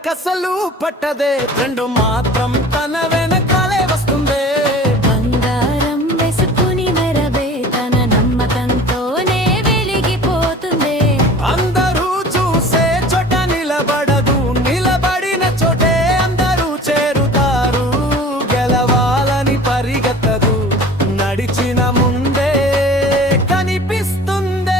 తనకసలు పట్టదే రెండు మాత్రం తన వెనకాలే వస్తుందే బంగారం వేసుకుని మెరవే తన నమ్మకంతోనే వెలిగిపోతుంది అందరూ చూసే చోట నిలబడదు నిలబడిన చోటే అందరూ చేరుతారు గెలవాలని పరిగెత్తదు నడిచిన ముందే కనిపిస్తుందే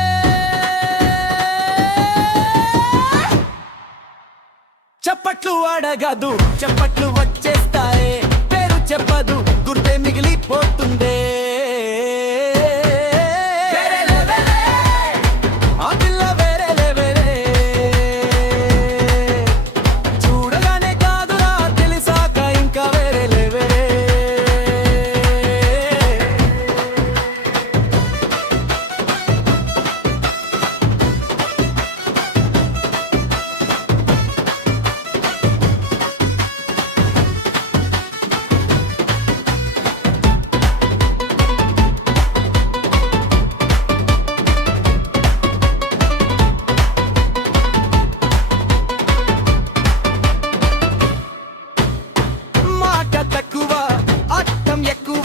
చప్పట్లు అడగదు చప్పట్లు వచ్చేస్తాయే పేరు చెప్పదు గుర్తే మిగిలిపోతుందే ఆ పిల్ల వేరే లేవేరే చూడగానే కాదురా తెలిసాక ఇంకా వేరే లేవేరే మాట తక్కువ అర్థం ఎక్కువ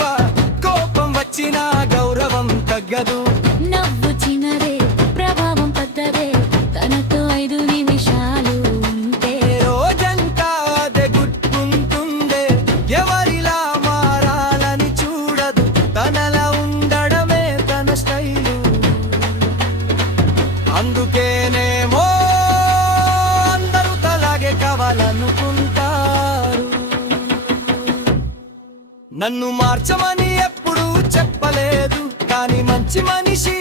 కోపం వచ్చినా గౌరవం తగ్గదు నవ్వు చిన్నదే ప్రభావం పెద్దదే తనతో 5 నిమిషాలు ఉంటే రోజంతా అదే గుర్తుంటుందే ఎవరిలా మారాలని చూడదు తనలా ఉండడమే తన స్టైలు అందుకేనేమో అందరూ తలాగే కావాలనుకుంటారు నన్ను మార్చమని ఎప్పుడూ చెప్పలేదు కానీ మంచి మనిషి